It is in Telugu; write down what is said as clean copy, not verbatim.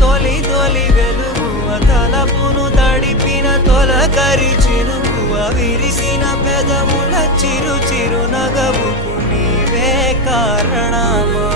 తొలి తొలి వెలుగువ తలపును తడిపిన తొలకరి చినుకువ విరిసిన పెదముల చిరు చిరు నగవుకు నీవే కారణమా